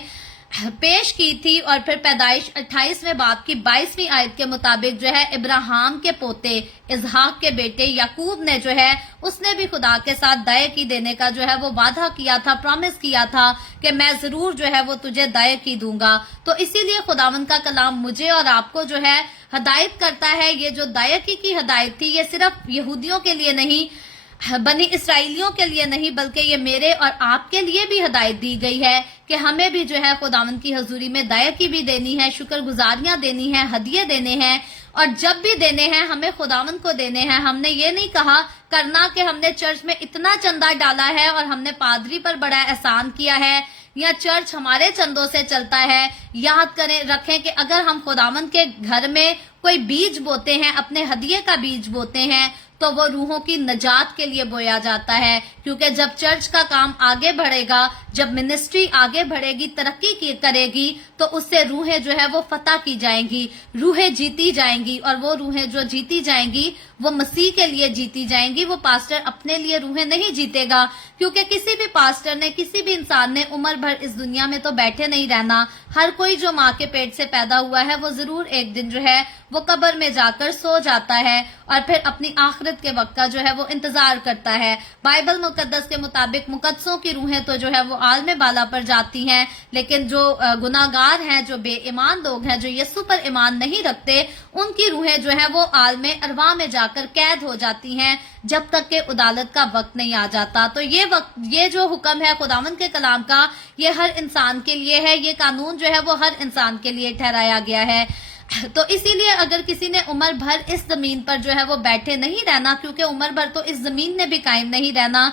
पेश की थी। और फिर पैदाइश 28वें बाब की 22वीं आयत के मुताबिक जो है इब्राहिम के पोते इसहाक के बेटे याकूब ने जो है उसने भी खुदा के साथ दायकी देने का जो है वो वादा किया था, प्रॉमिस किया था कि मैं जरूर जो है वो तुझे दायकी दूंगा। तो इसीलिए खुदावंद का कलाम मुझे और आपको जो है हदायत करता है। ये जो दायकी की हदायत थी ये सिर्फ यहूदियों के लिए नहीं, बनी इसराइलियों के लिए नहीं, बल्कि ये मेरे और आपके लिए भी हदायत दी गई है कि हमें भी जो है खुदावंद की हजूरी में दायकी भी देनी है, शुक्रगुजारियां देनी है, हदिये देने हैं। और जब भी देने हैं हमें खुदावंद को देने हैं। हमने ये नहीं कहा करना कि हमने चर्च में इतना चंदा डाला है और हमने पादरी पर बड़ा एहसान किया है या चर्च हमारे चंदों से चलता है। याद करें, रखें कि अगर हम खुदावंद के घर में कोई बीज बोते हैं, अपने हदिये का बीज बोते हैं, तो वो रूहों की नजात के लिए बोया जाता है। क्योंकि जब चर्च का काम आगे बढ़ेगा, जब मिनिस्ट्री आगे बढ़ेगी, तरक्की करेगी, तो उससे रूहें जो है वो फतह की जाएंगी, रूहें जीती जाएंगी। और वो रूहें जो जीती जाएंगी वो मसीह के लिए जीती जाएंगी। वो पास्टर अपने लिए रूहें नहीं जीतेगा, क्योंकि किसी भी पास्टर ने, किसी भी इंसान ने उम्र भर इस दुनिया में तो बैठे नहीं रहना। हर कोई जो माँ के पेट से पैदा हुआ है वो जरूर एक दिन जो है वो कब्र में जाकर सो जाता है और फिर अपनी आखिरत के वक्त का जो है वो इंतजार करता है। बाइबल मुकद्दस के मुताबिक मुकद्दसों की रूहें तो जो है वो आलम बाला पर जाती हैं, लेकिन जो गुनाहगार हैं, जो बेईमान लोग हैं, जो यीशु पर ईमान नहीं रखते, उनकी रूहें जो है वो आलम अरवा में जाकर कैद हो जाती हैं जब तक के अदालत का वक्त नहीं आ जाता। तो ये जो हुक्म है खुदावंद के कलाम का, ये हर इंसान के लिए है। ये कानून जो है वो हर इंसान के लिए ठहराया गया है। तो इसीलिए अगर किसी ने उम्र भर इस जमीन पर जो है वो बैठे नहीं रहना, क्योंकि उम्र भर तो इस जमीन ने भी कायम नहीं रहना,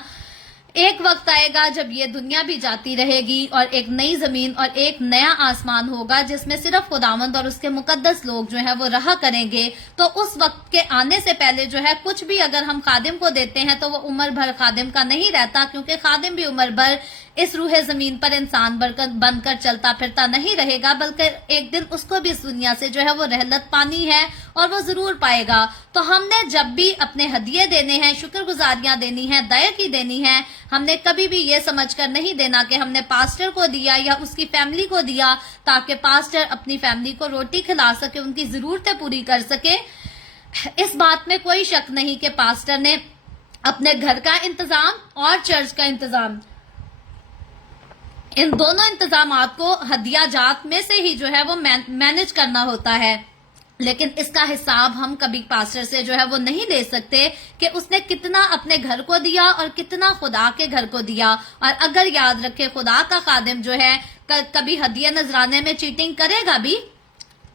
एक वक्त आएगा जब ये दुनिया भी जाती रहेगी और एक नई जमीन और एक नया आसमान होगा जिसमें सिर्फ खुदावंद और उसके मुकद्दस लोग जो है वो रहा करेंगे। तो उस वक्त के आने से पहले जो है कुछ भी अगर हम खादिम को देते हैं तो वो उम्र भर खादिम का नहीं रहता, क्योंकि खादिम भी उम्र भर इस रूहे जमीन पर इंसान बनकर चलता फिरता नहीं रहेगा, बल्कि एक दिन उसको भी इस दुनिया से जो है वो रहलत पानी है और वो जरूर पाएगा। तो हमने जब भी अपने हदिये देने हैं, शुक्रगुजारियां देनी है, दयकी देनी है, हमने कभी भी ये समझकर नहीं देना कि हमने पास्टर को दिया या उसकी फैमिली को दिया ताकि पास्टर अपनी फैमिली को रोटी खिला सके, उनकी जरूरतें पूरी कर सके। इस बात में कोई शक नहीं कि पास्टर ने अपने घर का इंतजाम और चर्च का इंतजाम, इन दोनों इंतजामात को हदिया जात में से ही जो है वो मैनेज करना होता है। लेकिन इसका हिसाब हम कभी पास्टर से जो है वो नहीं ले सकते कि उसने कितना अपने घर को दिया और कितना खुदा के घर को दिया। और अगर याद रखे खुदा का खादिम जो है कभी हदिया नजराने में चीटिंग करेगा भी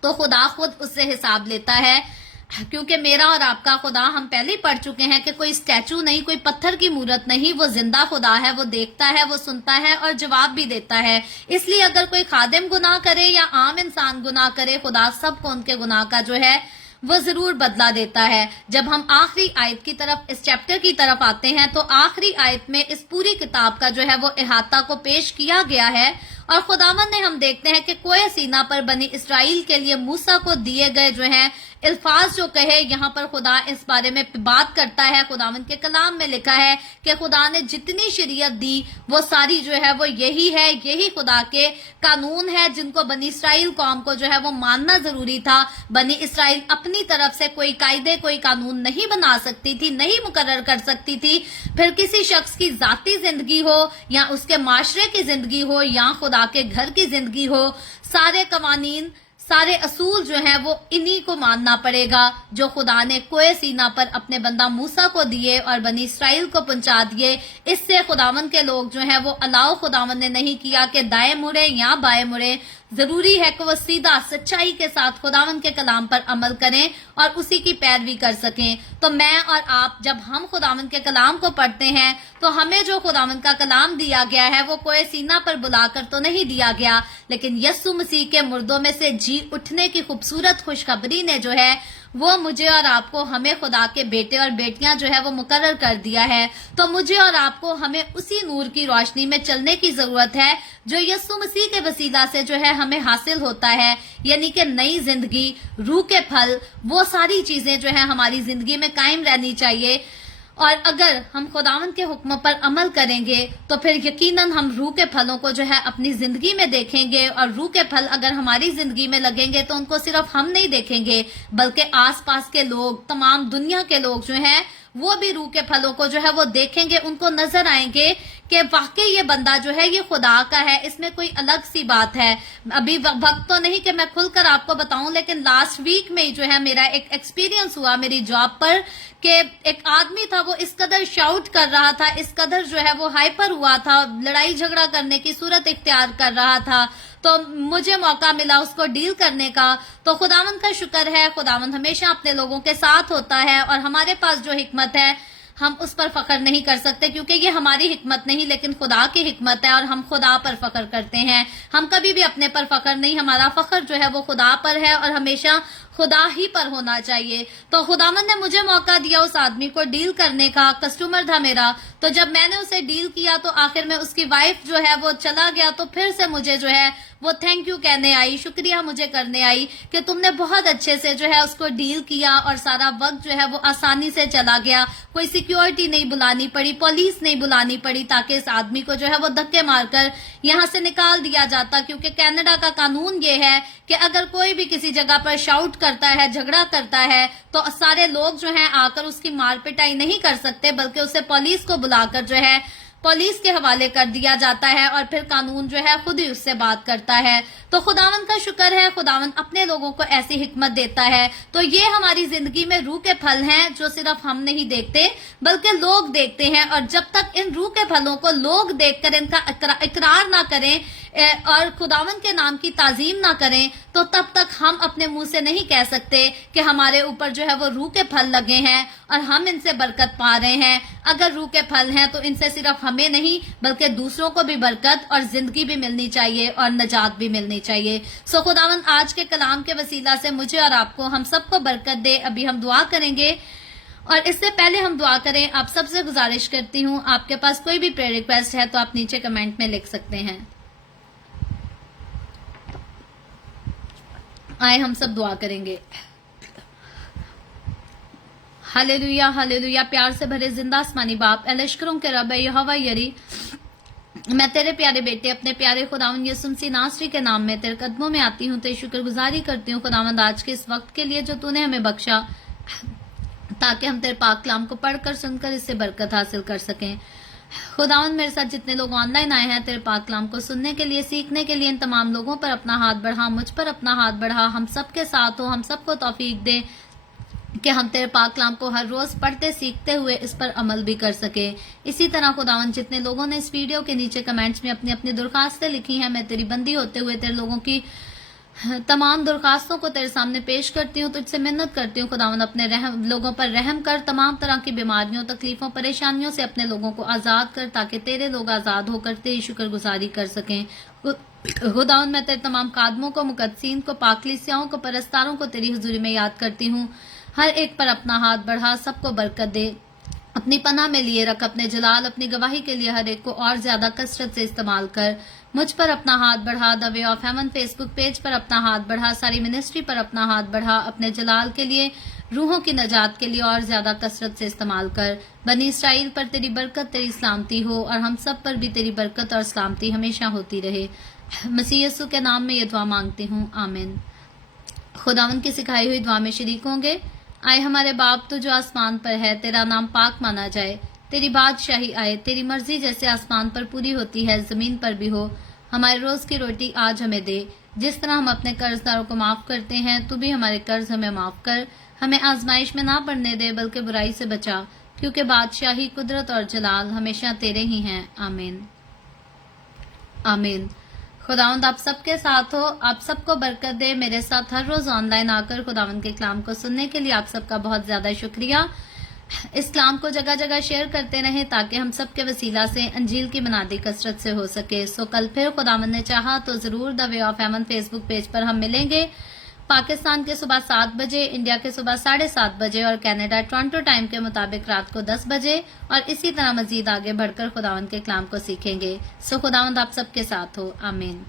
तो खुदा खुद उससे हिसाब लेता है, क्योंकि मेरा और आपका खुदा, हम पहले ही पढ़ चुके हैं कि कोई स्टैचू नहीं, कोई पत्थर की मूर्त नहीं, वो जिंदा खुदा है। वो देखता है, वो सुनता है और जवाब भी देता है। इसलिए अगर कोई खादिम गुनाह करे या आम इंसान गुनाह करे, खुदा सबको उनके गुनाह का जो है वो जरूर बदला देता है। जब हम आखिरी आयत की तरफ, इस चैप्टर की तरफ आते हैं, तो आखिरी आयत में इस पूरी किताब का जो है वो इहाता को पेश किया गया है। और खुदावन ने, हम देखते हैं कि कोए सीना पर बनी इसराइल के लिए मूसा को दिए गए जो हैं अल्फाज जो कहे, यहाँ पर खुदा इस बारे में बात करता है। खुदावन के कलाम में लिखा है कि खुदा ने जितनी शरीयत दी वो सारी जो है वो यही है, यही खुदा के कानून है जिनको बनी इसराइल कौम को जो है वो मानना जरूरी था। बनी इसराइल अपनी तरफ से कोई कायदे, कोई कानून नहीं बना सकती थी, नहीं मुकर्रर कर सकती थी। फिर किसी शख्स की जाती जिंदगी हो या उसके माशरे की जिंदगी हो या खुदा के घर की जिंदगी हो, सारे कवानीन, सारे असूल जो हैं वो इन्हीं को मानना पड़ेगा जो खुदा ने कोए सीना पर अपने बंदा मूसा को दिए और बनी इसराइल को पहुंचा दिए। इससे खुदावन के लोग जो हैं वो अलाउ खुदावन ने नहीं किया कि दाएं मुड़े या बाएं मुड़े। जरूरी है कि वो सीधा सच्चाई के साथ खुदावन के कलाम पर अमल करें और उसी की पैरवी कर सकें। तो मैं और आप, जब हम खुदावन के कलाम को पढ़ते हैं तो हमें जो खुदावन का कलाम दिया गया है वो कोई सीना पर बुलाकर तो नहीं दिया गया, लेकिन यस्सु मसीह के मुर्दों में से जी उठने की खूबसूरत खुशखबरी ने जो है वो मुझे और आपको, हमें खुदा के बेटे और बेटियां जो है वो मुकर्रर कर दिया है। तो मुझे और आपको, हमें उसी नूर की रोशनी में चलने की जरूरत है जो यस्सु मसीह के वसीला से जो है हमें हासिल होता है, यानी कि नई जिंदगी, रूह के फल, वो सारी चीजें जो है हमारी जिंदगी में कायम रहनी चाहिए। और अगर हम खुदावन के हुक्म पर अमल करेंगे तो फिर यकीनन हम रूह के फलों को जो है अपनी जिंदगी में देखेंगे। और रूह के फल अगर हमारी जिंदगी में लगेंगे तो उनको सिर्फ हम नहीं देखेंगे बल्कि आसपास के लोग, तमाम दुनिया के लोग जो हैं वो भी रूह के फलों को जो है वो देखेंगे। उनको नजर आएंगे कि वाकई ये बंदा जो है ये खुदा का है, इसमें कोई अलग सी बात है। अभी वक्त तो नहीं कि मैं खुलकर आपको बताऊं, लेकिन लास्ट वीक में ही जो है मेरा एक एक्सपीरियंस हुआ मेरी जॉब पर कि एक आदमी था, वो इस कदर शाउट कर रहा था, इस कदर जो है वो हाइपर हुआ था, लड़ाई झगड़ा करने की सूरत इख्तियार कर रहा था। तो मुझे मौका मिला उसको डील करने का। तो खुदावंद का शुक्र है, खुदावंद हमेशा अपने लोगों के साथ होता है और हमारे पास जो हिकमत है हम उस पर फख्र नहीं कर सकते, क्योंकि ये हमारी हिकमत नहीं लेकिन खुदा की हिकमत है और हम खुदा पर फख्र करते हैं। हम कभी भी अपने पर फख्र नहीं, हमारा फख्र जो है वो खुदा पर है और हमेशा खुदा ही पर होना चाहिए। तो खुदावंद ने मुझे मौका दिया उस आदमी को डील करने का, कस्टमर था मेरा। तो जब मैंने उसे डील किया तो आखिर में उसकी वाइफ जो है वो चला गया, तो फिर से मुझे जो है वो थैंक यू कहने आई, शुक्रिया मुझे करने आई कि तुमने बहुत अच्छे से जो है उसको डील किया और सारा वक्त जो है वो आसानी से चला गया। कोई सिक्योरिटी नहीं बुलानी पड़ी, पुलिस नहीं बुलानी पड़ी ताकि इस आदमी को जो है वो धक्के मारकर यहाँ से निकाल दिया जाता, क्योंकि कनाडा का कानून ये है कि अगर कोई भी किसी जगह पर शाउट करता है, झगड़ा करता है, तो सारे लोग जो हैं आकर उसकी मार पिटाई नहीं कर सकते, बल्कि उसे पुलिस को बुलाकर जो है पुलिस के हवाले कर दिया जाता है और फिर कानून जो है खुद ही उससे बात करता है। तो खुदावंद का शुक्र है, खुदावंद अपने लोगों को ऐसी हिकमत देता है। तो ये हमारी जिंदगी में रूह के फल हैं जो सिर्फ हम नहीं देखते बल्कि लोग देखते हैं, और जब तक इन रूह के फलों को लोग देखकर इनका इकरार ना करें और खुदावंद के नाम की ताजीम ना करें तो तब तक हम अपने मुंह से नहीं कह सकते कि हमारे ऊपर जो है वो रूह के फल लगे हैं और हम इनसे बरकत पा रहे हैं। अगर रूह के फल हैं तो इनसे सिर्फ हमें नहीं बल्कि दूसरों को भी बरकत और जिंदगी भी मिलनी चाहिए और नजात भी मिलनी चाहिए। सो खुदावंद आज के कलाम के वसीला से मुझे और आपको, हम सबको बरकत दे। अभी हम दुआ करेंगे। اور اس سے پہلے ہم دعا کریں، آپ سب سے گزارش کرتی ہوں، آپ کے پاس کوئی بھی پریئر ریکویسٹ ہے تو آپ نیچے کمنٹ میں لکھ سکتے ہیں۔ آئے ہم سب دعا کریں گے۔ ہاللویا ہاللویا، پیار سے بھرے زندہ آسمانی باپ، اے لشکروں کے رب، یہوہ یری، میں تیرے پیارے بیٹے اپنے پیارے خداوند یسوع مسیح ناصری کے نام میں تیرے قدموں میں آتی ہوں، تیری شکر گزاری کرتی ہوں خداوند آج کے اس وقت کے لیے جو تو نے ہمیں بخشا، تاکہ ہم تیرے پاک کلام کو پڑھ کر سن کر اس سے برکت حاصل کر سکیں۔ خداوند میرے ساتھ جتنے لوگ آن لائن آئے ہیں تیرے پاک کلام کو سننے کے لیے، سیکھنے کے لیے، ان تمام لوگوں پر اپنا ہاتھ بڑھا، مجھ پر اپنا ہاتھ بڑھا، ہم سب کے ساتھ ہو، ہم سب کو توفیق دے کہ ہم تیرے پاک کلام کو ہر روز پڑھتے سیکھتے ہوئے اس پر عمل بھی کر سکے۔ اسی طرح خداوند جتنے لوگوں نے اس ویڈیو کے نیچے کمنٹس میں اپنی اپنی درخواستیں لکھی ہیں، میں تیری بندی ہوتے ہوئے تیرے لوگوں کی تمام درخواستوں کو تیرے سامنے پیش کرتی ہوں، تجھ سے منت کرتی ہوں خداوند اپنے لوگوں پر رحم کر، تمام طرح کی بیماریوں، تکلیفوں، پریشانیوں سے اپنے لوگوں کو آزاد کر، تاکہ تیرے لوگ آزاد ہو کر تیری شکر گزاری کر سکیں۔ خداوند میں تیرے تمام خادموں کو، مقدسین کو، پاک کلیسیاؤں کو، پرستاروں کو تیری حضوری میں یاد کرتی ہوں، ہر ایک پر اپنا ہاتھ بڑھا، سب کو برکت دے، اپنی پناہ میں لیے رکھ، اپنے جلال، اپنی گواہی کے لیے ہر ایک کو اور زیادہ کثرت سے استعمال کر۔ مجھ پر اپنا ہاتھ بڑھا، the way of heaven Facebook page پر اپنا ہاتھ بڑھا، ساری منسٹری پر اپنا ہاتھ بڑھا، اپنے جلال کے لیے، روحوں کی نجات کے لیے اور زیادہ کثرت سے استعمال کر۔ بنی اسرائیل پر تیری برکت، تیری سلامتی ہو، اور ہم سب پر بھی تیری برکت اور سلامتی ہمیشہ ہوتی رہے۔ مسیح یسوع کے نام میں یہ دعا مانگتی ہوں، آمین۔ خداوند کی سکھائی ہوئی دعا میں شریک ہوں گے۔ آئے ہمارے باپ تو جو آسمان پر ہے، تیرا نام پاک مانا جائے، تیری بادشاہی آئے، تیری مرضی جیسے آسمان پر پوری ہوتی ہے زمین پر بھی ہو۔ ہمارے روز کی روٹی آج ہمیں دے، جس طرح ہم اپنے قرض داروں کو معاف کرتے ہیں، تو بھی ہمارے قرض ہمیں معاف کر، ہمیں آزمائش میں نہ پڑنے دے بلکہ برائی سے بچا، کیونکہ بادشاہی، قدرت اور جلال ہمیشہ تیرے ہی ہیں، آمین آمین۔ خداوند آپ سب کے ساتھ ہو، آپ سب کو برکت دے۔ میرے ساتھ ہر روز آن لائن آ کر خداوند کے کلام کو سننے کے لیے آپ سب کا بہت زیادہ شکریہ۔ اس کلام کو جگہ جگہ شیئر کرتے رہیں تاکہ ہم سب کے وسیلہ سے انجیل کی منادی کثرت سے ہو سکے۔ کل پھر خداوند نے چاہا تو ضرور the way of heaven Facebook page پر ہم ملیں گے، پاکستان کے صبح 7 بجے، انڈیا کے صبح 7:30 بجے، اور کینیڈا ٹورانٹو ٹائم کے مطابق رات کو 10 بجے، اور اسی طرح مزید آگے بڑھ کر خداوند کے کلام کو سیکھیں گے۔ خداوند آپ سب کے ساتھ ہو، آمین۔